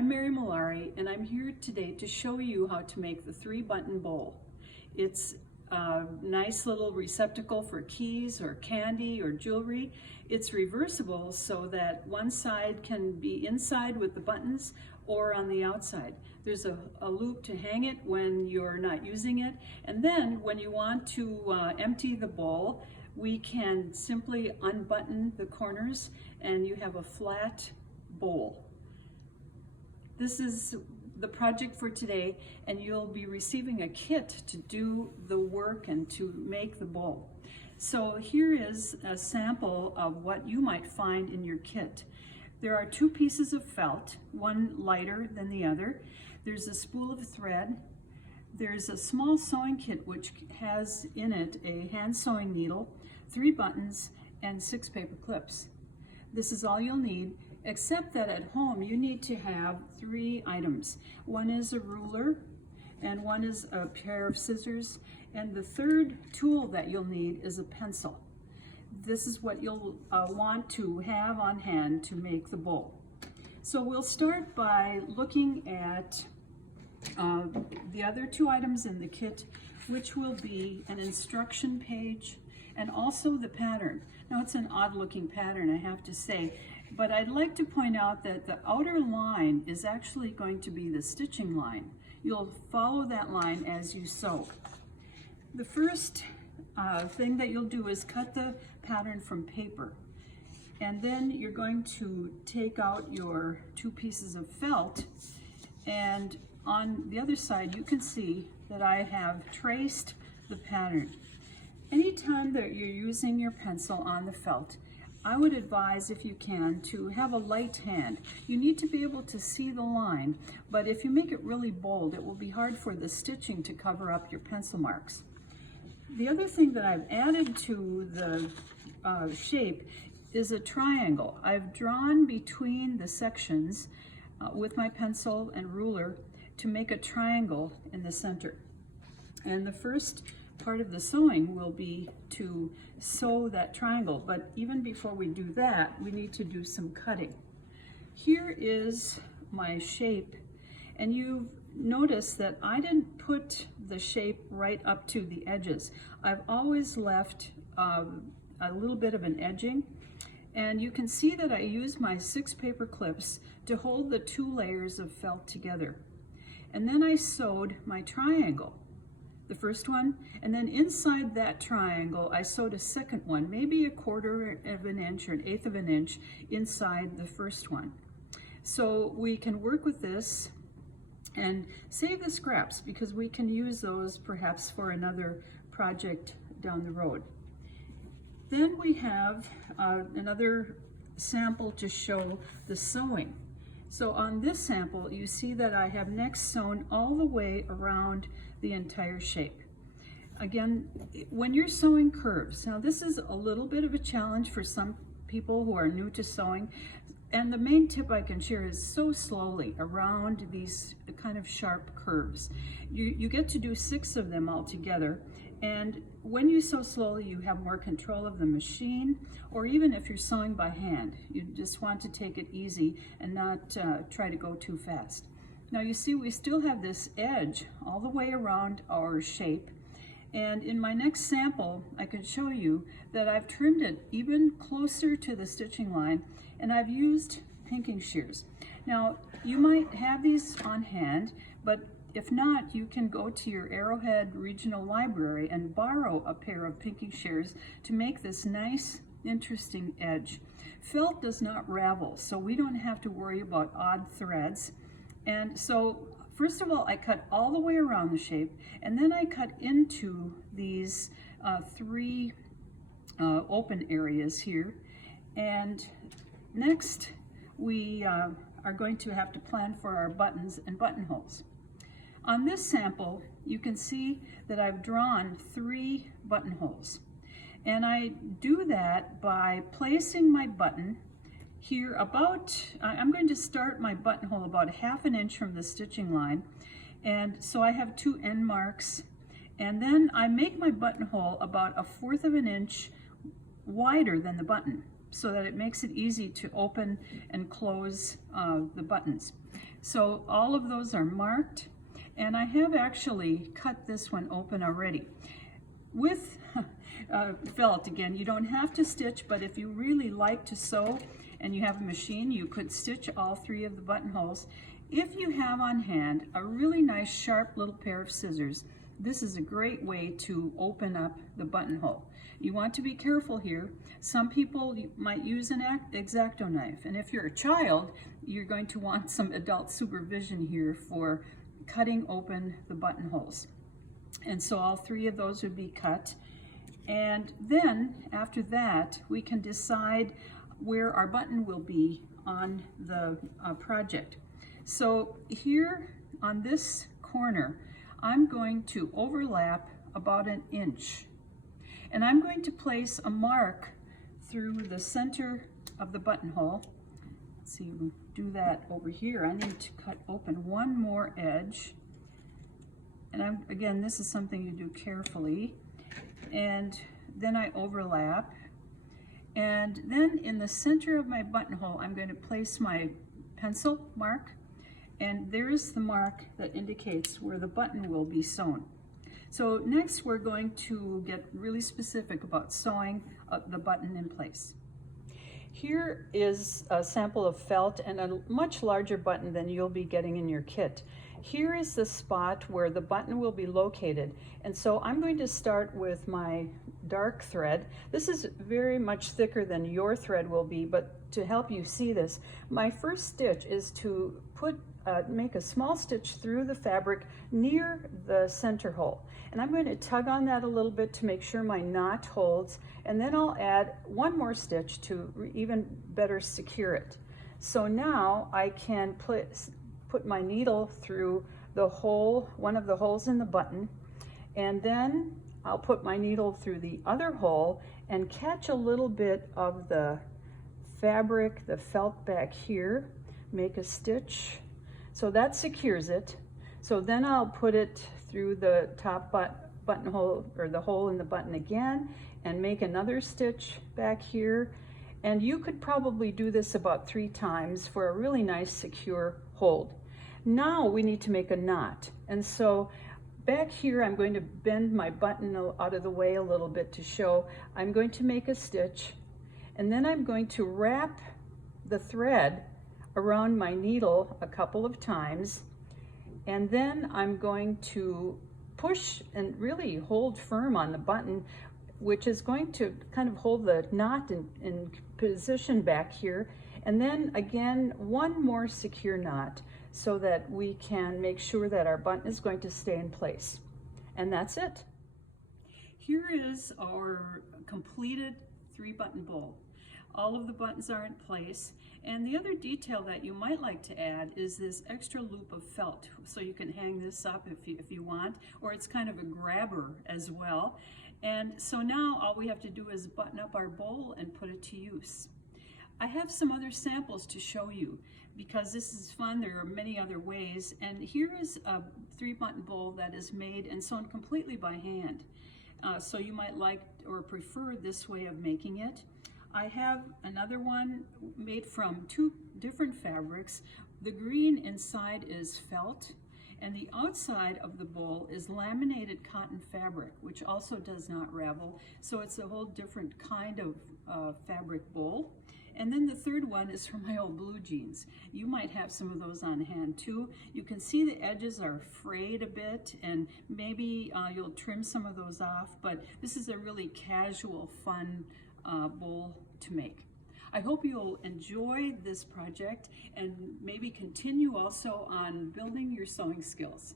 I'm Mary Malari, and I'm here today to show you how to make the 3-button bowl. It's a nice little receptacle for keys or candy or jewelry. It's reversible so that one side can be inside with the buttons or on the outside. There's a loop to hang it when you're not using it, and then when you want to empty the bowl, we can simply unbutton the corners and you have a flat bowl. This is the project for today, and you'll be receiving a kit to do the work and to make the bowl. So here is a sample of what you might find in your kit. There are 2 pieces of felt, one lighter than the other. There's a spool of thread. There's a small sewing kit which has in it a hand sewing needle, 3 buttons, and 6 paper clips. This is all you'll need, except that at home you need to have 3 items. One is a ruler, and one is a pair of scissors, and the third tool that you'll need is a pencil. This is what you'll want to have on hand to make the bowl. So we'll start by looking at the other 2 items in the kit, which will be an instruction page and also the pattern. Now, it's an odd looking pattern, I have to say, but I'd like to point out that the outer line is actually going to be the stitching line. You'll follow that line as you sew. The first thing that you'll do is cut the pattern from paper, and then you're going to take out your 2 pieces of felt, and on the other side you can see that I have traced the pattern. Anytime that you're using your pencil on the felt, I would advise, if you can, to have a light hand. You need to be able to see the line, but if you make it really bold, it will be hard for the stitching to cover up your pencil marks. The other thing that I've added to the shape is a triangle. I've drawn between the sections with my pencil and ruler to make a triangle in the center. And the first part of the sewing will be to sew that triangle, but even before we do that, we need to do some cutting. Here is my shape, and you've noticed that I didn't put the shape right up to the edges. I've always left a little bit of an edging, and you can see that I use my 6 paper clips to hold the 2 layers of felt together. And then I sewed my triangle, the first one, and then inside that triangle I sewed a second one, maybe 1/4 of an inch or 1/8 of an inch inside the first one. So we can work with this and save the scraps, because we can use those perhaps for another project down the road. Then we have another sample to show the sewing. So on this sample, you see that I have next sewn all the way around the entire shape. Again, when you're sewing curves, now this is a little bit of a challenge for some people who are new to sewing, and the main tip I can share is sew slowly around these kind of sharp curves. You get to do 6 of them all together, and when you sew slowly, you have more control of the machine, or even if you're sewing by hand, you just want to take it easy and not try to go too fast. Now you see we still have this edge all the way around our shape, and in my next sample I can show you that I've trimmed it even closer to the stitching line, and I've used pinking shears. Now you might have these on hand, but if not, you can go to your Arrowhead Regional Library and borrow a pair of pinking shears to make this nice, interesting edge. Felt does not ravel, so we don't have to worry about odd threads. And so, first of all, I cut all the way around the shape, and then I cut into these 3 open areas here. And next, we are going to have to plan for our buttons and buttonholes. On this sample, you can see that I've drawn 3 buttonholes, and I do that by placing my button here I'm going to start my buttonhole about 1/2 an inch from the stitching line, and so I have 2 end marks, and then I make my buttonhole about 1/4 of an inch wider than the button. so that it makes it easy to open and close the buttons. So all of those are marked, and I have actually cut this one open already. With felt, again, you don't have to stitch, but if you really like to sew and you have a machine, you could stitch all 3 of the buttonholes. If you have on hand a really nice sharp little pair of scissors, this is a great way to open up the buttonhole. You want to be careful here. Some people might use an X-Acto knife, and if you're a child, you're going to want some adult supervision here for cutting open the buttonholes. And so all 3 of those would be cut. And then after that, we can decide where our button will be on the project. So here on this corner, I'm going to overlap about 1 inch. And I'm going to place a mark through the center of the buttonhole. Let's see, we'll do that over here. I need to cut open 1 more edge. And again, this is something you do carefully. And then I overlap. And then in the center of my buttonhole, I'm going to place my pencil mark. And there's the mark that indicates where the button will be sewn. So next we're going to get really specific about sewing the button in place. Here is a sample of felt and a much larger button than you'll be getting in your kit. Here is the spot where the button will be located. And so I'm going to start with my dark thread. This is very much thicker than your thread will be, but to help you see this, my first stitch is to make a small stitch through the fabric near the center hole. And I'm going to tug on that a little bit to make sure my knot holds, and then I'll add 1 more stitch to even better secure it. So now I can put my needle through the hole, one of the holes in the button, and then I'll put my needle through the other hole and catch a little bit of the fabric, the felt back here, make a stitch. So that secures it. So then I'll put it through the top buttonhole, or the hole in the button again, and make another stitch back here. And you could probably do this about 3 times for a really nice secure hold. Now we need to make a knot. And so back here I'm going to bend my button out of the way a little bit to show. I'm going to make a stitch, and then I'm going to wrap the thread around my needle a couple of times, and then I'm going to push and really hold firm on the button, which is going to kind of hold the knot in position back here. And then again, 1 more secure knot so that we can make sure that our button is going to stay in place. And that's it. Here is our completed 3-button bowl. All of the buttons are in place, and the other detail that you might like to add is this extra loop of felt, so you can hang this up if you want, or it's kind of a grabber as well. And so now all we have to do is button up our bowl and put it to use. I have some other samples to show you because this is fun. There are many other ways, and here is a 3-button bowl that is made and sewn completely by hand. So you might like or prefer this way of making it. I have another one made from 2 different fabrics. The green inside is felt, and the outside of the bowl is laminated cotton fabric, which also does not ravel, so it's a whole different kind of fabric bowl. And then the third one is from my old blue jeans. You might have some of those on hand too. You can see the edges are frayed a bit, and maybe you'll trim some of those off, but this is a really casual, fun bowl to make. I hope you'll enjoy this project and maybe continue also on building your sewing skills.